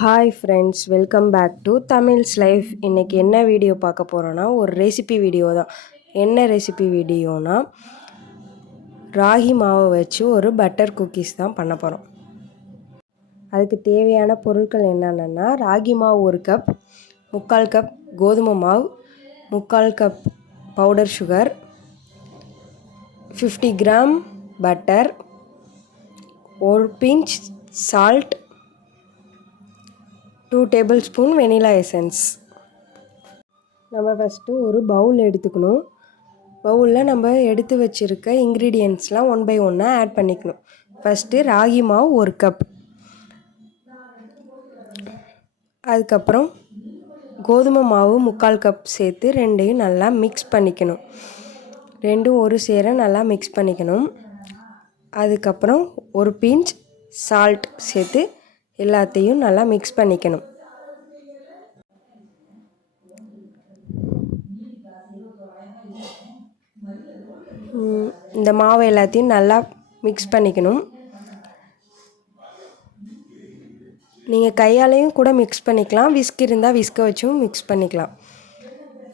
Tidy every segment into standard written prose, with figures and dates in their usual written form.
Hi friends, welcome back to Tamils life. இன்றைக்கி என்ன video பார்க்க போகிறோன்னா, ஒரு ரெசிபி வீடியோ தான். என்ன ரெசிபி வீடியோனா, ராகி மாவை வச்சு ஒரு பட்டர் குக்கீஸ் தான் பண்ண போகிறோம். அதுக்கு தேவையான பொருட்கள் என்னென்னா, ராகி மாவு 1 கப், 3/4 கப் கோதுமை மாவு, 3/4 cup powder sugar, 50 gram butter, 1 pinch salt, 2 tablespoon vanilla essence. நம்ம ஃபஸ்ட்டு ஒரு பவுல் எடுத்துக்கணும். பவுலில் நம்ம எடுத்து வச்சுருக்க இன்க்ரீடியன்ட்ஸ்லாம் 1 பை 1 ஆட் பண்ணிக்கணும். ஃபஸ்ட்டு ராகி மாவு 1 கப், அதுக்கப்புறம் கோதுமை மாவு 3/4 கப் சேர்த்து ரெண்டையும் நல்லா மிக்ஸ் பண்ணிக்கணும். ரெண்டும் ஒரு சேர நல்லா மிக்ஸ் பண்ணிக்கணும். அதுக்கப்புறம் 1 பிஞ்ச் சால்ட் சேர்த்து எல்லாத்தையும் நல்லா மிக்ஸ் பண்ணிக்கணும். இந்த மாவு எல்லாத்தையும் நல்லா மிக்ஸ் பண்ணிக்கணும். நீங்கள் கையாலையும் கூட மிக்ஸ் பண்ணிக்கலாம், விஸ்க் இருந்தால் விஸ்கை வச்சும் மிக்ஸ் பண்ணிக்கலாம்.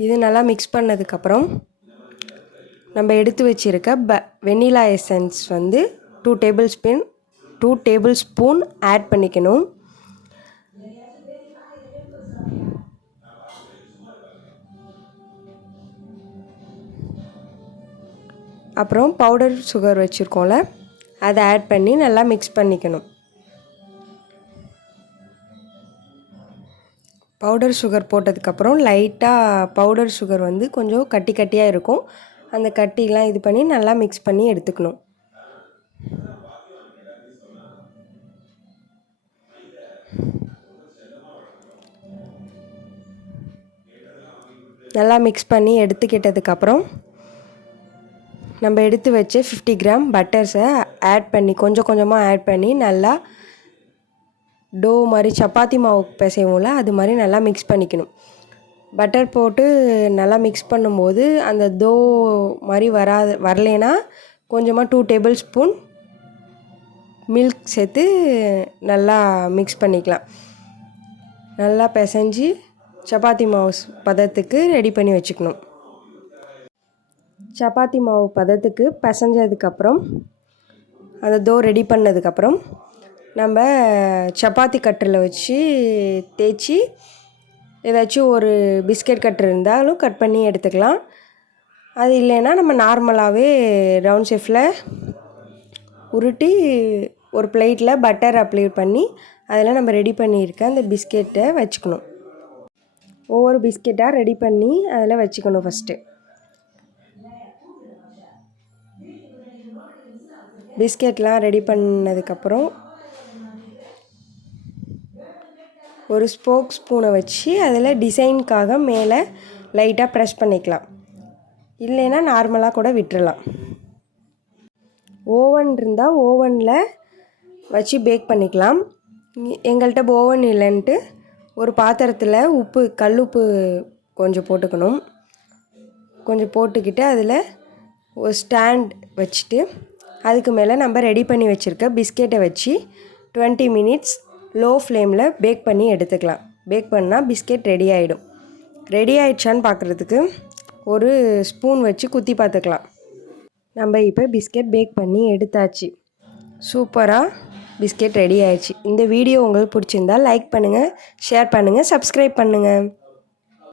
இது நல்லா மிக்ஸ் பண்ணதுக்கப்புறம் நம்ம எடுத்து வச்சுருக்க vanilla essence 2 tablespoon add பண்ணிக்கணும். அப்புறம் பவுடர் சுகர் வச்சுருக்கோம்ல, அதை ஆட் பண்ணி நல்லா மிக்ஸ் பண்ணிக்கணும். பவுடர் சுகர் போட்டதுக்கப்புறம் லைட்டாக பவுடர் சுகர் கொஞ்சம் கட்டி கட்டியாக இருக்கும். அந்த கட்டிலாம் இது பண்ணி நல்லா மிக்ஸ் பண்ணி எடுத்துக்கணும். நல்லா மிக்ஸ் பண்ணி எடுத்துக்கிட்டதுக்கப்புறம் நம்ம எடுத்து வச்ச 50 கிராம் பட்டர்ஸை ஆட் பண்ணி கொஞ்சமாக ஆட் பண்ணி நல்லா டோ மாதிரி சப்பாத்தி மாவு பிசைவோம்ல, அது மாதிரி நல்லா மிக்ஸ் பண்ணிக்கணும். பட்டர் போட்டு நல்லா மிக்ஸ் பண்ணும்போது அந்த டோ மாதிரி வரலைன்னா கொஞ்சமாக 2 டேபிள் ஸ்பூன் மில்க் சேர்த்து நல்லா மிக்ஸ் பண்ணிக்கலாம். நல்லா பிசைஞ்சு சப்பாத்தி மாவு பதத்துக்கு ரெடி பண்ணி வச்சுக்கணும். சப்பாத்தி மாவு பதத்துக்கு பிசைஞ்சதுக்கப்புறம் அந்த டோ ரெடி பண்ணதுக்கப்புறம் நம்ம சப்பாத்தி கட்டரில் வச்சு தேய்ச்சி ஏதாச்சும் ஒரு பிஸ்கெட் கட்டர் இருந்தாலும் கட் பண்ணி எடுத்துக்கலாம். அது இல்லைன்னா நம்ம நார்மலாகவே ரவுண்ட் ஷேப்பில் உருட்டி ஒரு பிளேட்டில் பட்டர் அப்ளை பண்ணி அதில் நம்ம ரெடி பண்ணியிருக்க அந்த பிஸ்கெட்டை வச்சுக்கணும். ஒவ்வொரு பிஸ்கெட்டாக ரெடி பண்ணி அதில் வச்சுக்கணும். ஃபஸ்ட்டு பிஸ்கெட்லாம் ரெடி பண்ணதுக்கப்புறம் ஒரு ஸ்பூனை வச்சு அதில் டிசைனுக்காக மேலே லைட்டாக ப்ரெஸ் பண்ணிக்கலாம். இல்லைன்னா நார்மலாக கூட விட்டுறலாம். ஓவன் இருந்தால் ஓவனில் வச்சு பேக் பண்ணிக்கலாம். எங்கள்கிட்ட ஓவன் இல்லைன்ட்டு ஒரு பாத்திரத்தில் கல்லுப்பு கொஞ்சம் போட்டுக்கணும். கொஞ்சம் போட்டுக்கிட்டு அதில் ஒரு ஸ்டாண்ட் வச்சுட்டு அதுக்கு மேலே நம்ம ரெடி பண்ணி வச்சுருக்க பிஸ்கெட்டை வச்சு 20 மினிட்ஸ் லோ ஃப்ளேமில் பேக் பண்ணி எடுத்துக்கலாம். பேக் பண்ணால் பிஸ்கெட் ரெடி ஆகிடும். ரெடி ஆகிடுச்சான்னு பார்க்குறதுக்கு ஒரு ஸ்பூன் வச்சு குத்தி பார்த்துக்கலாம். நம்ம இப்போ பிஸ்கெட் பேக் பண்ணி எடுத்தாச்சு. சூப்பராக பிஸ்கெட் ரெடி ஆயிடுச்சு. இந்த வீடியோ உங்களுக்கு பிடிச்சிருந்தால் லைக் பண்ணுங்கள், ஷேர் பண்ணுங்கள், சப்ஸ்கிரைப் பண்ணுங்கள்.